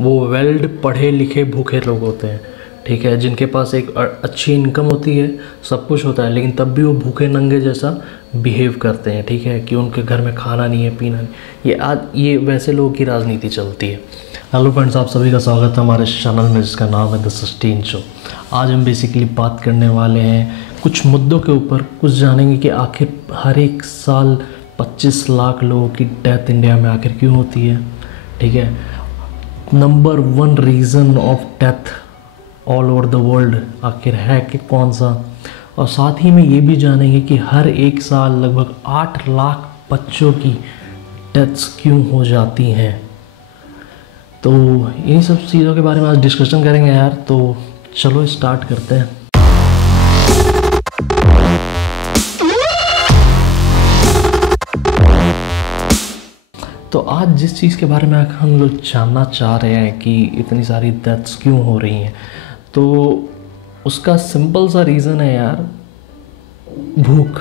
वो वेल्ड पढ़े लिखे भूखे लोग होते हैं, ठीक है, जिनके पास एक अच्छी इनकम होती है, सब कुछ होता है, लेकिन तब भी वो भूखे नंगे जैसा बिहेव करते हैं, ठीक है, कि उनके घर में खाना नहीं है, पीना नहीं। ये वैसे लोगों की राजनीति चलती है। हेलो फ्रेंड्स, आप सभी का स्वागत है हमारे चैनल में जिसका नाम है द सस्टेन शो। आज हम बेसिकली बात करने वाले हैं कुछ मुद्दों के ऊपर, कुछ जानेंगे कि आखिर हर एक साल 25 लाख लोगों की डेथ इंडिया में आखिर क्यों होती है, ठीक है। Number 1 reason of death all over the world आखिर है कि कौन सा, और साथ ही में ये भी जानेंगे कि हर एक साल लगभग 8 लाख बच्चों की डेथ्स क्यों हो जाती हैं। तो इन्हीं सब चीज़ों के बारे में आज डिस्कशन करेंगे यार, तो चलो स्टार्ट करते हैं। तो आज जिस चीज़ के बारे में हम लोग जानना चाह रहे हैं कि इतनी सारी डेथ्स क्यों हो रही हैं, तो उसका सिंपल सा रीज़न है यार, भूख,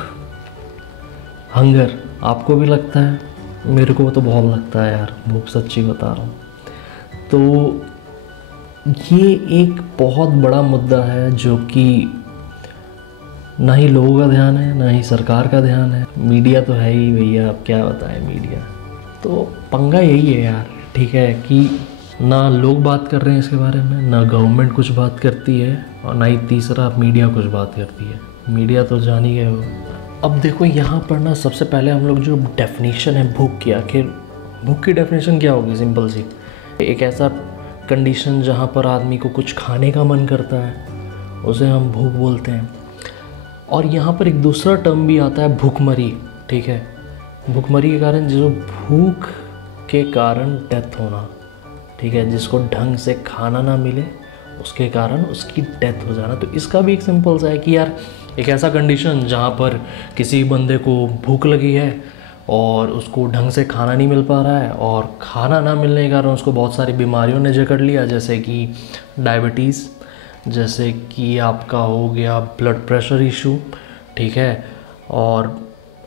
हंगर। आपको भी लगता है, मेरे को तो बहुत लगता है यार, भूख, सच्ची बता रहा हूँ। तो ये एक बहुत बड़ा मुद्दा है जो कि ना ही लोगों का ध्यान है, ना ही सरकार का ध्यान है। मीडिया तो है ही भैया, अब क्या बताएं मीडिया। तो पंगा यही है यार, ठीक है, कि ना लोग बात कर रहे हैं इसके बारे में, ना गवर्नमेंट कुछ बात करती है, और ना ही तीसरा मीडिया कुछ बात करती है। मीडिया तो जान ही गए हो। अब देखो यहाँ पर ना, सबसे पहले हम लोग जो डेफिनेशन है भूख की, आखिर भूख की डेफिनेशन क्या होगी? सिंपल सी, एक ऐसा कंडीशन जहाँ पर आदमी को कुछ खाने का मन करता है, उसे हम भूख बोलते हैं। और यहाँ पर एक दूसरा टर्म भी आता है, भूखमरी, ठीक है। भूखमरी के कारण, जो भूख के कारण डेथ होना, ठीक है, जिसको ढंग से खाना ना मिले उसके कारण उसकी डेथ हो जाना। तो इसका भी एक सिंपल सा है कि यार एक ऐसा कंडीशन जहाँ पर किसी बंदे को भूख लगी है और उसको ढंग से खाना नहीं मिल पा रहा है, और खाना ना मिलने के कारण उसको बहुत सारी बीमारियों ने जकड़ लिया, जैसे कि डायबिटीज़, जैसे कि आपका हो गया ब्लड प्रेशर इशू, ठीक है, और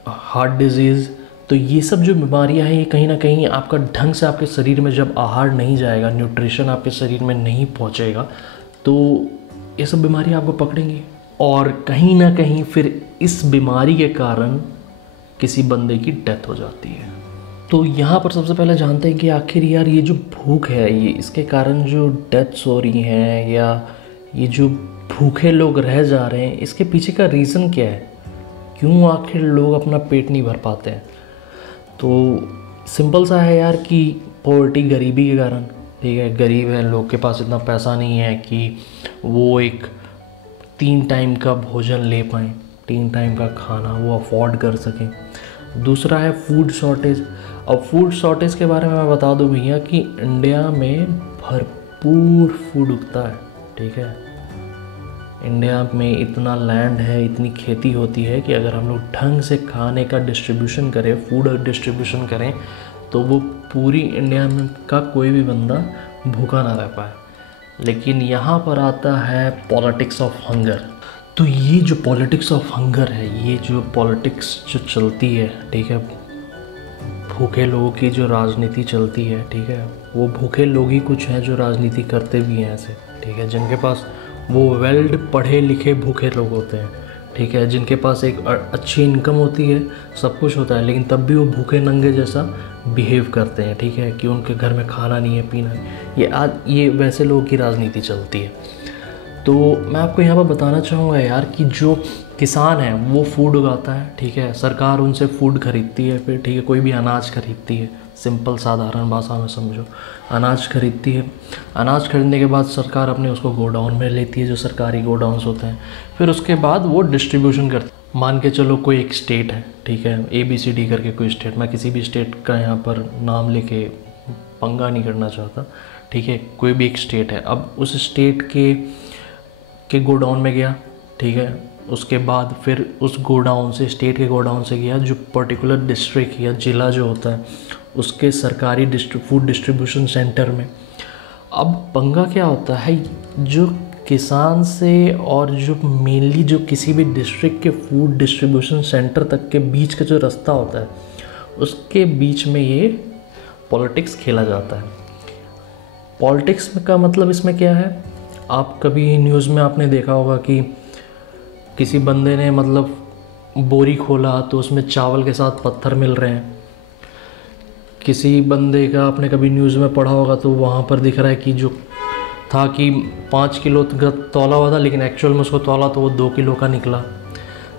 हार्ट डिजीज़। तो ये सब जो बीमारियां हैं, ये कहीं ना कहीं आपका ढंग से आपके शरीर में जब आहार नहीं जाएगा, न्यूट्रिशन आपके शरीर में नहीं पहुंचेगा, तो ये सब बीमारियां आपको पकड़ेंगी, और कहीं ना कहीं फिर इस बीमारी के कारण किसी बंदे की डेथ हो जाती है। तो यहाँ पर सबसे पहले जानते हैं कि आखिर यार ये जो भूख है, ये इसके कारण जो डेथ्स हो रही हैं, या ये जो भूखे लोग रह जा रहे हैं, इसके पीछे का रीज़न क्या है? क्यों आखिर लोग अपना पेट नहीं भर पाते हैं? तो सिंपल सा है यार कि पॉवर्टी, गरीबी के कारण, ठीक है। गरीब है, लोग के पास इतना पैसा नहीं है कि वो एक 3 टाइम का भोजन ले पाएँ, 3 टाइम का खाना वो अफोर्ड कर सकें। दूसरा है फूड शॉर्टेज। अब फूड शॉर्टेज के बारे में मैं बता दूं भैया कि इंडिया में भरपूर फूड उगता है, ठीक है। इंडिया में इतना लैंड है, इतनी खेती होती है कि अगर हम लोग ढंग से खाने का डिस्ट्रीब्यूशन करें, फूड डिस्ट्रीब्यूशन करें, तो वो पूरी इंडिया में का कोई भी बंदा भूखा ना रह पाए। लेकिन यहाँ पर आता है पॉलिटिक्स ऑफ हंगर। तो ये जो पॉलिटिक्स ऑफ हंगर है, ये जो पॉलिटिक्स जो चलती है, ठीक है, भूखे लोगों की जो राजनीति चलती है, ठीक है, वो भूखे लोग ही कुछ हैं जो राजनीति करते भी हैं ऐसे, ठीक है, जिनके पास वो वेल्ड पढ़े लिखे भूखे लोग होते हैं, ठीक है, जिनके पास एक अच्छी इनकम होती है, सब कुछ होता है, लेकिन तब भी वो भूखे नंगे जैसा बिहेव करते हैं, ठीक है, कि उनके घर में खाना नहीं है, पीना नहीं। ये वैसे लोगों की राजनीति चलती है। तो मैं आपको यहाँ पर बताना चाहूँगा यार कि जो किसान है वो फूड उगाता है, ठीक है, सरकार उनसे फूड खरीदती है, फिर ठीक है, कोई भी अनाज खरीदती है, सिंपल साधारण भाषा में समझो, अनाज खरीदती है। अनाज खरीदने के बाद सरकार अपने उसको गोडाउन में लेती है, जो सरकारी गोडाउन्स होते हैं, फिर उसके बाद वो डिस्ट्रीब्यूशन करती है। मान के चलो कोई एक स्टेट है, ठीक है, ABCD करके कोई स्टेट, मैं किसी भी स्टेट का यहाँ पर नाम लेके पंगा नहीं करना चाहता, ठीक है, कोई भी एक स्टेट है। अब उस स्टेट के गोडाउन में गया, ठीक है, उसके बाद फिर उस गोडाउन से, स्टेट के गोडाउन से गया जो पर्टिकुलर डिस्ट्रिक्ट या ज़िला जो होता है, उसके सरकारी फूड डिस्ट्रीब्यूशन सेंटर में। अब पंगा क्या होता है, जो किसान से और जो मेनली जो किसी भी डिस्ट्रिक्ट के फूड डिस्ट्रीब्यूशन सेंटर तक के बीच का जो रास्ता होता है, उसके बीच में ये पॉलिटिक्स खेला जाता है। पॉलिटिक्स का मतलब इसमें क्या है, आप कभी न्यूज़ में आपने देखा होगा कि किसी बंदे ने मतलब बोरी खोला तो उसमें चावल के साथ पत्थर मिल रहे हैं। किसी बंदे का आपने कभी न्यूज़ में पढ़ा होगा तो वहाँ पर दिख रहा है कि जो था कि 5 किलो का तौला हुआ था, लेकिन एक्चुअल में उसको तौला तो वो 2 किलो का निकला।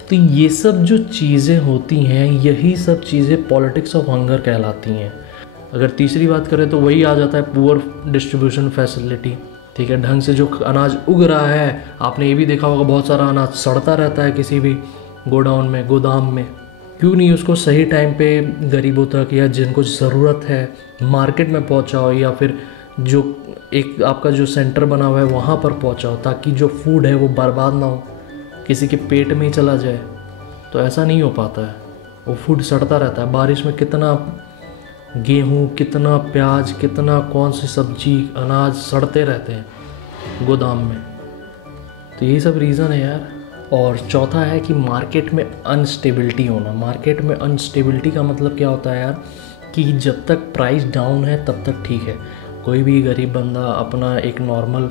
तो ये सब जो चीज़ें होती हैं, यही सब चीज़ें पॉलिटिक्स ऑफ हंगर कहलाती हैं। अगर तीसरी बात करें तो वही आ जाता है पुअर डिस्ट्रीब्यूशन फैसिलिटी। ठीक है, ढंग से जो अनाज उग रहा है, आपने ये भी देखा होगा बहुत सारा अनाज सड़ता रहता है किसी भी गोडाउन में, गोदाम में। क्यों नहीं उसको सही टाइम पे गरीबों तक या जिनको ज़रूरत है मार्केट में पहुंचाओ, या फिर जो एक आपका जो सेंटर बना हुआ है वहाँ पर पहुंचाओ, ताकि जो फूड है वो बर्बाद ना हो, किसी के पेट में ही चला जाए। तो ऐसा नहीं हो पाता है, वो फूड सड़ता रहता है। बारिश में कितना गेहूँ, कितना प्याज, कितना कौन सी सब्जी, अनाज सड़ते रहते हैं गोदाम में। तो यही सब रीज़न है यार। और चौथा है कि मार्केट में अनस्टेबिलिटी होना। मार्केट में अनस्टेबिलिटी का मतलब क्या होता है यार, कि जब तक प्राइस डाउन है तब तक ठीक है, कोई भी गरीब बंदा अपना एक नॉर्मल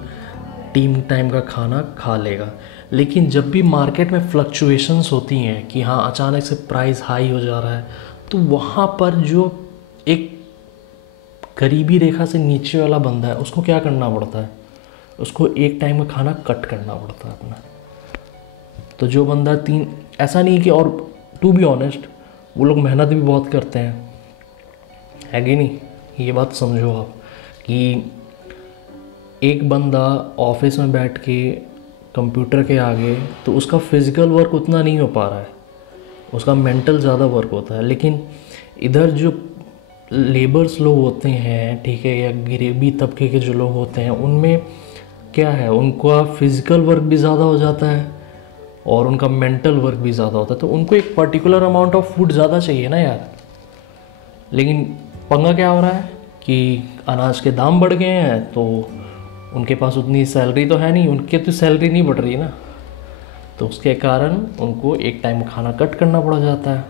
टीम टाइम का खाना खा लेगा। लेकिन जब भी मार्केट में फ्लक्चुएशंस होती हैं कि हाँ अचानक से प्राइस हाई हो जा रहा है, तो वहाँ पर जो एक गरीबी रेखा से नीचे वाला बंदा है उसको क्या करना पड़ता है, उसको एक टाइम का खाना कट करना पड़ता है अपना। तो जो बंदा ऐसा नहीं कि, और टू बी ऑनेस्ट वो लोग मेहनत भी बहुत करते हैं, है कि नहीं, ये बात समझो आप कि एक बंदा ऑफिस में बैठ के कंप्यूटर के आगे, तो उसका फिज़िकल वर्क उतना नहीं हो पा रहा है, उसका मेंटल ज़्यादा वर्क होता है। लेकिन इधर जो लेबर्स लोग होते हैं, ठीक है, या गरीबी तबके के जो लोग होते हैं, उनमें क्या है, उनका फिज़िकल वर्क भी ज़्यादा हो जाता है और उनका मेंटल वर्क भी ज़्यादा होता है। तो उनको एक पर्टिकुलर अमाउंट ऑफ फूड ज़्यादा चाहिए ना यार। लेकिन पंगा क्या हो रहा है कि अनाज के दाम बढ़ गए हैं, तो उनके पास उतनी सैलरी तो है नहीं, उनकी तो सैलरी नहीं बढ़ रही ना, तो उसके कारण उनको एक टाइम खाना कट करना पड़ जाता है।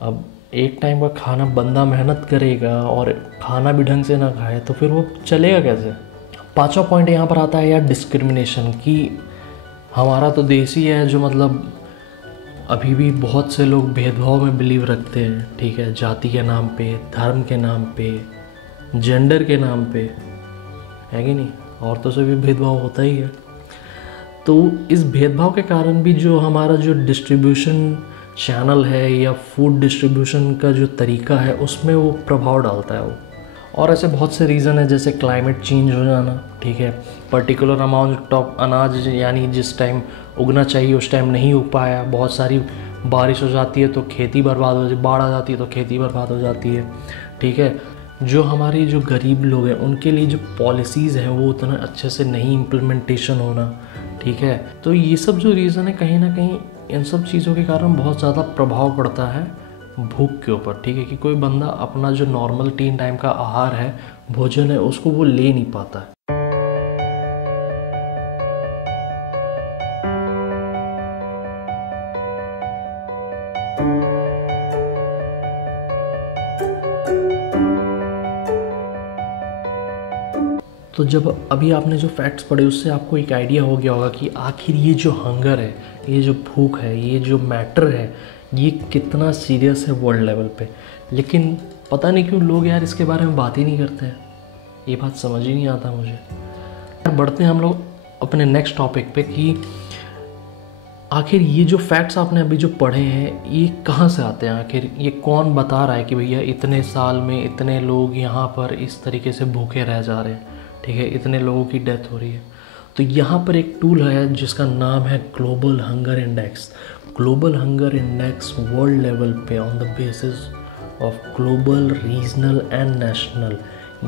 अब एक टाइम का खाना बंदा मेहनत करेगा और खाना भी ढंग से ना खाए तो फिर वो चलेगा कैसे। पांचवा पॉइंट यहाँ पर आता है यार डिस्क्रिमिनेशन, कि हमारा तो देश ही है जो मतलब अभी भी बहुत से लोग भेदभाव में बिलीव रखते हैं। ठीक है, जाति के नाम पे, धर्म के नाम पे, जेंडर के नाम पे, है कि नहीं, औरतों से भी भेदभाव होता ही है। तो इस भेदभाव के कारण भी जो हमारा जो डिस्ट्रीब्यूशन चैनल है या फूड डिस्ट्रीब्यूशन का जो तरीका है उसमें वो प्रभाव डालता है वो। और ऐसे बहुत से रीज़न है, जैसे क्लाइमेट चेंज हो जाना। ठीक है, पर्टिकुलर अमाउंट ऑफ अनाज यानी जिस टाइम उगना चाहिए उस टाइम नहीं उग पाया, बहुत सारी बारिश हो जाती है तो खेती बर्बाद हो जाती है, बाढ़ आ जाती है तो खेती बर्बाद हो जाती है। ठीक है, जो हमारी जो गरीब लोग हैं उनके लिए जो पॉलिसीज़ हैं वो उतना अच्छे से नहीं इम्प्लीमेंटेशन होना। ठीक है, तो ये सब जो रीज़न है कहीं ना कहीं इन सब चीज़ों के कारण बहुत ज़्यादा प्रभाव पड़ता है भूख के ऊपर। ठीक है, कि कोई बंदा अपना जो नॉर्मल 3 टाइम का आहार है, भोजन है, उसको वो ले नहीं पाता है। तो जब अभी आपने जो फैक्ट्स पढ़े उससे आपको एक आइडिया हो गया होगा कि आखिर ये जो हंगर है, ये जो भूख है, ये जो मैटर है, ये कितना सीरियस है वर्ल्ड लेवल पे। लेकिन पता नहीं क्यों लोग यार इसके बारे में बात ही नहीं करते हैं, ये बात समझ ही नहीं आता मुझे। बढ़ते हैं हम लोग अपने नेक्स्ट टॉपिक पे कि आखिर ये जो फैक्ट्स आपने अभी जो पढ़े हैं ये कहाँ से आते हैं, आखिर ये कौन बता रहा है कि भैया इतने साल में इतने लोग यहाँ पर इस तरीके से भूखे रह जा रहे हैं। ठीक है, इतने लोगों की डेथ हो रही है। तो यहाँ पर एक टूल है जिसका नाम है global hunger index. Global hunger index world level पे on the basis of global, regional and national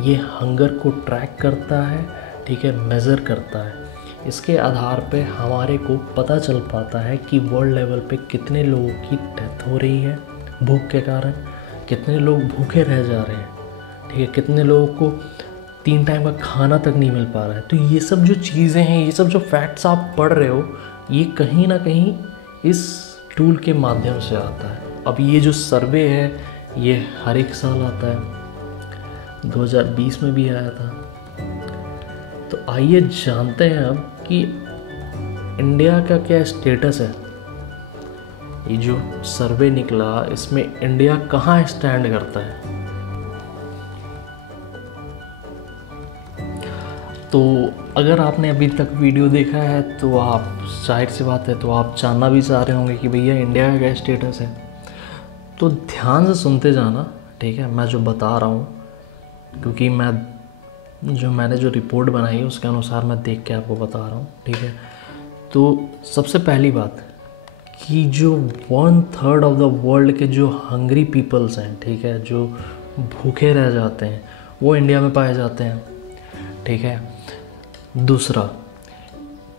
ये हंगर को ट्रैक करता है। ठीक है, मेज़र करता है। इसके आधार पे हमारे को पता चल पाता है कि वर्ल्ड लेवल पे कितने लोगों की डेथ हो रही है भूख के कारण, कितने लोग भूखे रह जा रहे हैं। ठीक है, कितने लोगों को 3 टाइम का खाना तक नहीं मिल पा रहा है। तो ये सब जो चीज़ें हैं, ये सब जो फैक्ट्स आप पढ़ रहे हो, ये कहीं ना कहीं इस टूल के माध्यम से आता है। अब ये जो सर्वे है ये हर एक साल आता है। 2020 में भी आया था। तो आइए जानते हैं अब कि इंडिया का क्या स्टेटस है। ये जो सर्वे निकला इसमें इंडिया कहाँ स्टैंड करता है। तो अगर आपने अभी तक वीडियो देखा है तो आप, जाहिर सी बात है, तो आप जानना भी चाह रहे होंगे कि भैया इंडिया का क्या स्टेटस है। तो ध्यान से सुनते जाना, ठीक है, मैं जो बता रहा हूँ, क्योंकि मैंने जो रिपोर्ट बनाई है उसके अनुसार मैं देख के आपको बता रहा हूँ, ठीक है। तो सबसे पहली बात कि जो 1/3 ऑफ द वर्ल्ड के जो हंग्री पीपल्स हैं, ठीक है, जो भूखे रह जाते हैं, वो इंडिया में पाए जाते हैं, ठीक है। दूसरा,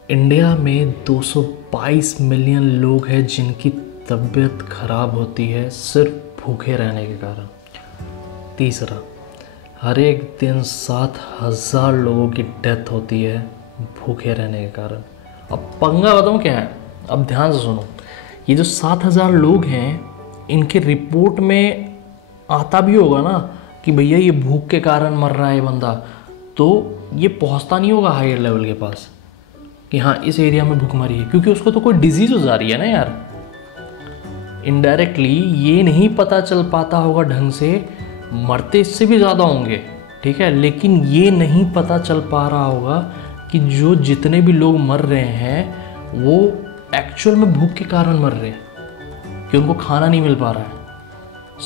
इंडिया में 222 मिलियन लोग हैं जिनकी तबीयत खराब होती है सिर्फ भूखे रहने के कारण। तीसरा, हर एक दिन 7,000 लोगों की डेथ होती है भूखे रहने के कारण। अब पंगा बताऊँ क्या है, अब ध्यान से सुनो। ये जो 7,000 लोग हैं, इनके रिपोर्ट में आता भी होगा ना कि भैया ये भूख के कारण मर रहा है बंदा, तो ये पहुंचता नहीं होगा हायर लेवल के पास कि हाँ इस एरिया में भूखमरी है, क्योंकि उसको तो कोई डिजीज़ हो जा रही है ना यार। इनडायरेक्टली ये नहीं पता चल पाता होगा ढंग से, मरते इससे भी ज़्यादा होंगे, ठीक है, लेकिन ये नहीं पता चल पा रहा होगा कि जो जितने भी लोग मर रहे हैं वो एक्चुअल में भूख के कारण मर रहे हैं, कि उनको खाना नहीं मिल पा रहा है।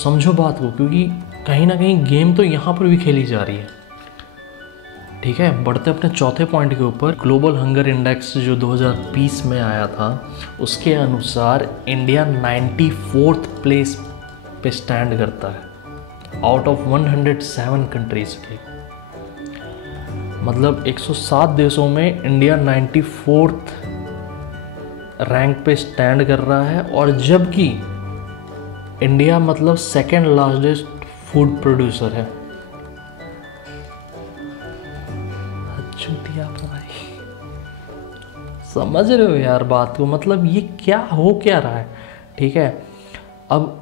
समझो बात को, क्योंकि कहीं ना कहीं गेम तो यहाँ पर भी खेली जा रही है, ठीक है। बढ़ते अपने चौथे पॉइंट के ऊपर, ग्लोबल हंगर इंडेक्स जो 2020 में आया था, उसके अनुसार इंडिया 94th प्लेस पे स्टैंड करता है आउट ऑफ 107 कंट्रीज के। मतलब 107 देशों में इंडिया 94th रैंक पे स्टैंड कर रहा है, और जबकि इंडिया मतलब सेकेंड लार्जेस्ट फूड प्रोड्यूसर है। समझ रहे हो यार बात को, मतलब ये क्या हो क्या रहा है, ठीक है। अब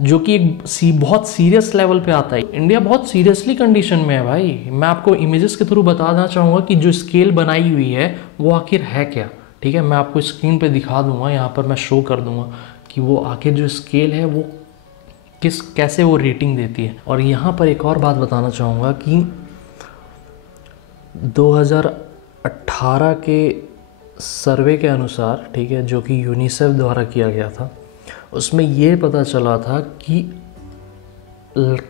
जो कि एक बहुत सीरियस लेवल पे आता है, इंडिया बहुत सीरियसली कंडीशन में है भाई। मैं आपको इमेजेस के थ्रू बताना चाहूँगा कि जो स्केल बनाई हुई है वो आखिर है क्या, ठीक है। मैं आपको स्क्रीन पे दिखा दूंगा, यहाँ पर मैं शो कर दूंगा कि वो आखिर जो स्केल है वो कैसे वो रेटिंग देती है। और यहाँ पर एक और बात बताना चाहूँगा कि 2018 के सर्वे के अनुसार, ठीक है, जो कि यूनिसेफ द्वारा किया गया था, उसमें ये पता चला था कि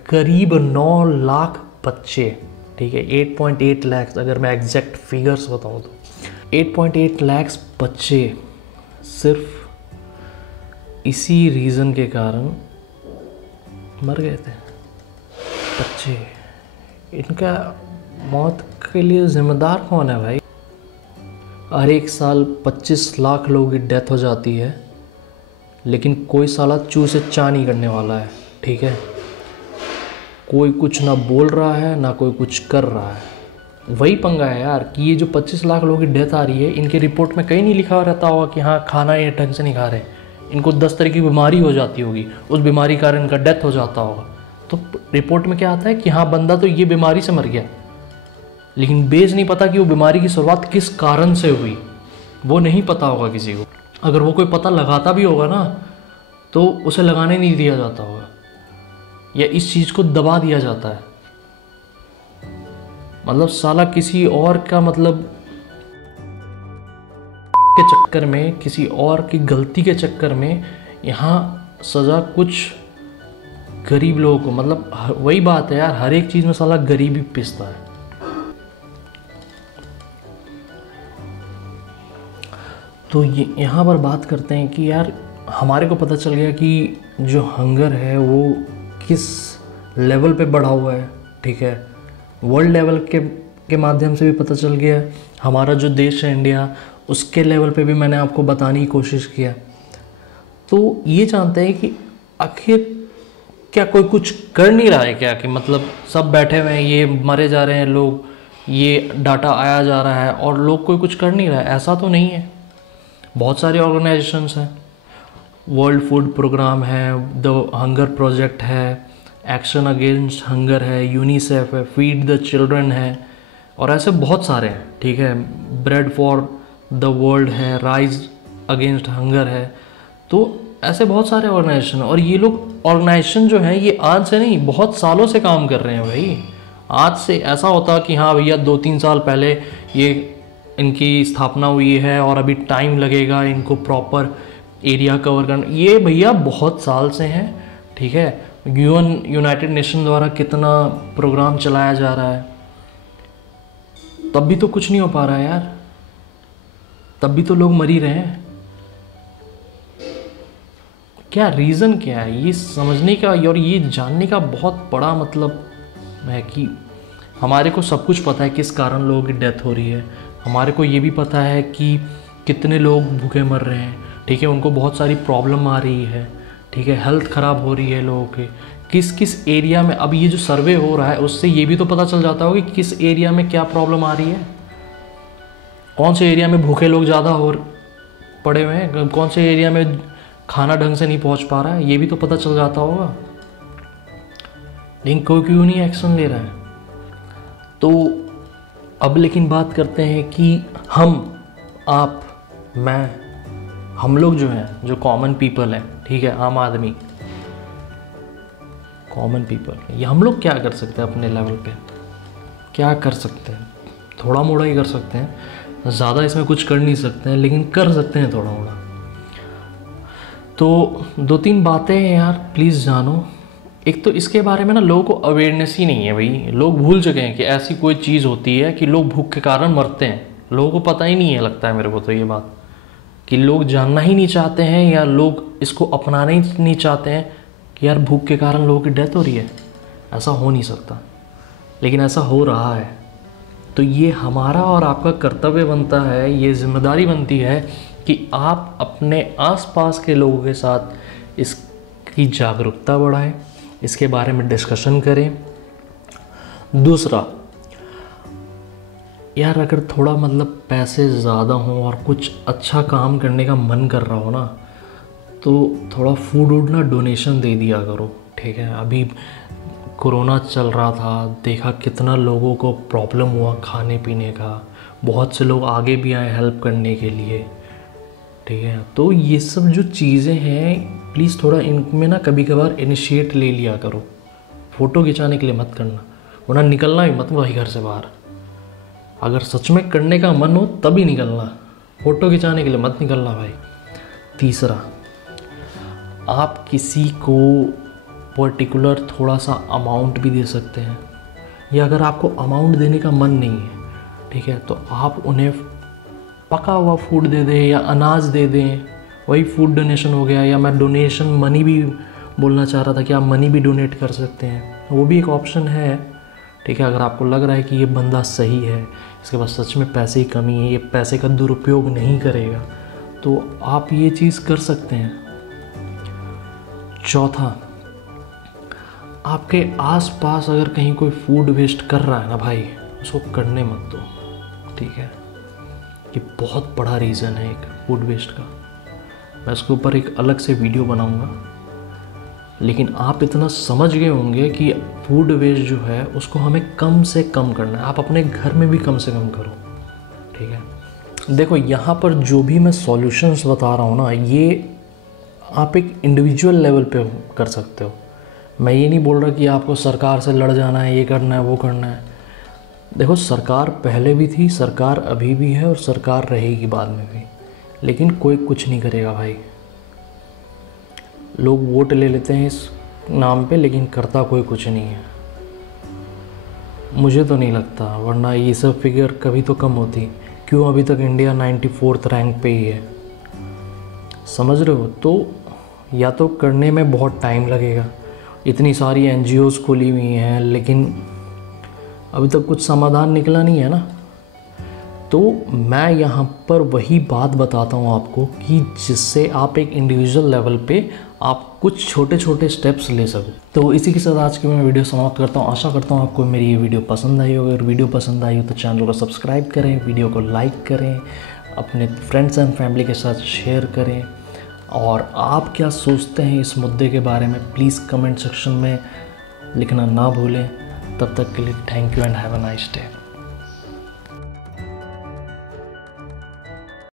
करीब 9 लाख बच्चे, ठीक है, 8.8 लाख, अगर मैं एग्जैक्ट फिगर्स बताऊं तो 8.8 लाख बच्चे सिर्फ इसी रीज़न के कारण मर गए थे। बच्चे, इनका मौत के लिए जिम्मेदार कौन है भाई। हर एक साल 25 लाख लोगों की डेथ हो जाती है, लेकिन कोई साला चूहे से चा नहीं करने वाला है, ठीक है। कोई कुछ ना बोल रहा है ना कोई कुछ कर रहा है। वही पंगा है यार कि ये जो 25 लाख लोगों की डेथ आ रही है, इनके रिपोर्ट में कहीं नहीं लिखा रहता होगा कि हाँ खाना ये ढंग से नहीं खा रहे, इनको 10 तरह की बीमारी हो जाती होगी, उस बीमारी के कारण इनका डेथ हो जाता होगा। तो रिपोर्ट में क्या आता है कि हाँ बंदा तो ये बीमारी से मर गया, लेकिन बेस नहीं पता कि वो बीमारी की शुरुआत किस कारण से हुई, वो नहीं पता होगा किसी को। अगर वो कोई पता लगाता भी होगा ना तो उसे लगाने नहीं दिया जाता होगा, या इस चीज़ को दबा दिया जाता है। मतलब साला किसी और का, मतलब के चक्कर में, किसी और की गलती के चक्कर में यहाँ सज़ा कुछ गरीब लोगों को, मतलब वही बात है यार, हर एक चीज़ में साला गरीबी पिसता है। तो ये यहाँ पर बात करते हैं कि यार हमारे को पता चल गया कि जो हंगर है वो किस लेवल पे बढ़ा हुआ है, ठीक है। वर्ल्ड लेवल के माध्यम से भी पता चल गया। हमारा जो देश है इंडिया, उसके लेवल पे भी मैंने आपको बताने की कोशिश किया। तो ये जानते हैं कि आखिर क्या कोई कुछ कर नहीं रहा है क्या, कि मतलब सब बैठे हुए हैं, ये मरे जा रहे हैं लोग, ये डाटा आया जा रहा है और लोग कोई कुछ कर नहीं रहा है। ऐसा तो नहीं है। बहुत सारे ऑर्गेनाइजेशंस हैं, वर्ल्ड फूड प्रोग्राम है, द हंगर प्रोजेक्ट है, एक्शन अगेंस्ट हंगर है, यूनिसेफ है, फीड द चिल्ड्रन है, और ऐसे बहुत सारे हैं, ठीक है, ब्रेड फॉर द वर्ल्ड है, राइज अगेंस्ट हंगर है। तो ऐसे बहुत सारे ऑर्गेनाइजेशन हैं, और ये लोग ऑर्गेनाइजेशन जो हैं ये आज से नहीं बहुत सालों से काम कर रहे हैं भाई। आज से ऐसा होता कि हाँ भैया 2-3 साल पहले ये इनकी स्थापना हुई है और अभी टाइम लगेगा इनको प्रॉपर एरिया कवर करना, ये भैया बहुत साल से हैं, ठीक है। यूनाइटेड नेशन द्वारा कितना प्रोग्राम चलाया जा रहा है, तब भी तो कुछ नहीं हो पा रहा है यार, तब भी तो लोग मर ही रहे हैं। क्या रीज़न क्या है, ये समझने का और ये जानने का बहुत बड़ा मतलब है कि हमारे को सब कुछ पता है किस कारण लोगों की डेथ हो रही है, हमारे को ये भी पता है कि कितने लोग भूखे मर रहे हैं, ठीक है, उनको बहुत सारी प्रॉब्लम आ रही है, ठीक है, हेल्थ ख़राब हो रही है लोगों के, किस किस एरिया में। अब ये जो सर्वे हो रहा है उससे ये भी तो पता चल जाता होगा कि किस एरिया में क्या प्रॉब्लम आ रही है, कौन से एरिया में भूखे लोग ज़्यादा हो पड़े हुए हैं, कौन से एरिया में खाना ढंग से नहीं पहुंच पा रहा है, ये भी तो पता चल जाता होगा। लेकिन कोई क्यों नहीं एक्शन ले रहा है। तो अब लेकिन बात करते हैं कि हम, आप, मैं, हम लोग जो हैं, जो कॉमन पीपल हैं, ठीक है, आम आदमी, कॉमन पीपल, ये हम लोग क्या कर सकते हैं अपने लेवल पे, क्या कर सकते हैं? थोड़ा मोड़ा ही कर सकते हैं, ज़्यादा इसमें कुछ कर नहीं सकते हैं, लेकिन कर सकते हैं थोड़ा मोड़ा। तो 2-3 बातें हैं यार, प्लीज़ जानो। एक तो इसके बारे में ना लोगों को अवेयरनेस ही नहीं है भाई, लोग भूल चुके हैं कि ऐसी कोई चीज़ होती है कि लोग भूख के कारण मरते हैं, लोगों को पता ही नहीं है, लगता है मेरे को तो ये बात कि लोग जानना ही नहीं चाहते हैं, या लोग इसको अपनाना ही नहीं चाहते हैं कि यार भूख के कारण लोगों की डेथ हो रही है। ऐसा हो नहीं सकता, लेकिन ऐसा हो रहा है। तो ये हमारा और आपका कर्तव्य बनता है, ये जिम्मेदारी बनती है कि आप अपने आसपास के लोगों के साथ इसकी जागरूकता बढ़ाएं, इसके बारे में डिस्कशन करें। दूसरा यार, अगर थोड़ा मतलब पैसे ज़्यादा हों और कुछ अच्छा काम करने का मन कर रहा हो ना, तो थोड़ा फूड वूड ना डोनेशन दे दिया करो, ठीक है। अभी कोरोना चल रहा था, देखा कितना लोगों को प्रॉब्लम हुआ खाने पीने का, बहुत से लोग आगे भी आए हेल्प करने के लिए, ठीक है। तो ये सब जो चीज़ें हैं, प्लीज़ थोड़ा इनमें ना कभी कभार इनिशिएट ले लिया करो। फ़ोटो खिंचाने के लिए मत करना, वरना निकलना भी मत भाई घर से बाहर। अगर सच में करने का मन हो तभी निकलना, फ़ोटो खिंचाने के लिए मत निकलना भाई। तीसरा, आप किसी को पर्टिकुलर थोड़ा सा अमाउंट भी दे सकते हैं, या अगर आपको अमाउंट देने का मन नहीं है, ठीक है, तो आप उन्हें पका हुआ फूड दे दें या अनाज दे दें, वही फूड डोनेशन हो गया। या मैं डोनेशन मनी भी बोलना चाह रहा था कि आप मनी भी डोनेट कर सकते हैं, वो भी एक ऑप्शन है, ठीक है। अगर आपको लग रहा है कि ये बंदा सही है, इसके पास सच में पैसे की कमी है, ये पैसे का दुरुपयोग नहीं करेगा, तो आप ये चीज़ कर सकते हैं। चौथा, आपके आसपास अगर कहीं कोई फूड वेस्ट कर रहा है ना भाई, उसको करने मत दो, ठीक है। ये बहुत बड़ा रीज़न है एक फूड वेस्ट का, मैं इसके ऊपर एक अलग से वीडियो बनाऊंगा। लेकिन आप इतना समझ गए होंगे कि फूड वेस्ट जो है उसको हमें कम से कम करना है। आप अपने घर में भी कम से कम करो, ठीक है। देखो, यहाँ पर जो भी मैं सॉल्यूशंस बता रहा हूँ ना, ये आप एक इंडिविजुअल लेवल पे कर सकते हो। मैं ये नहीं बोल रहा कि आपको सरकार से लड़ जाना है, ये करना है, वो करना है। देखो, सरकार पहले भी थी, सरकार अभी भी है और सरकार रहेगी बाद में भी, लेकिन कोई कुछ नहीं करेगा भाई। लोग वोट ले लेते हैं इस नाम पे, लेकिन करता कोई कुछ नहीं है। मुझे तो नहीं लगता, वरना ये सब फिगर कभी तो कम होती। क्यों अभी तक इंडिया 94th रैंक पे ही है, समझ रहे हो। तो या तो करने में बहुत टाइम लगेगा, इतनी सारी NGOs खुली हुई हैं, लेकिन अभी तक कुछ समाधान निकला नहीं है ना। तो मैं यहाँ पर वही बात बताता हूँ आपको कि जिससे आप एक इंडिविजुअल लेवल पे आप कुछ छोटे छोटे स्टेप्स ले सको। तो इसी के साथ आज की मैं वीडियो समाप्त करता हूँ। आशा करता हूँ आपको मेरी ये वीडियो पसंद आई होगी। अगर वीडियो पसंद आई हो तो चैनल को सब्सक्राइब करें, वीडियो को लाइक करें, अपने फ्रेंड्स एंड फैमिली के साथ शेयर करें। और आप क्या सोचते हैं इस मुद्दे के बारे में, प्लीज़ कमेंट सेक्शन में लिखना ना भूलें। तब तक के लिए thank you and have a nice day.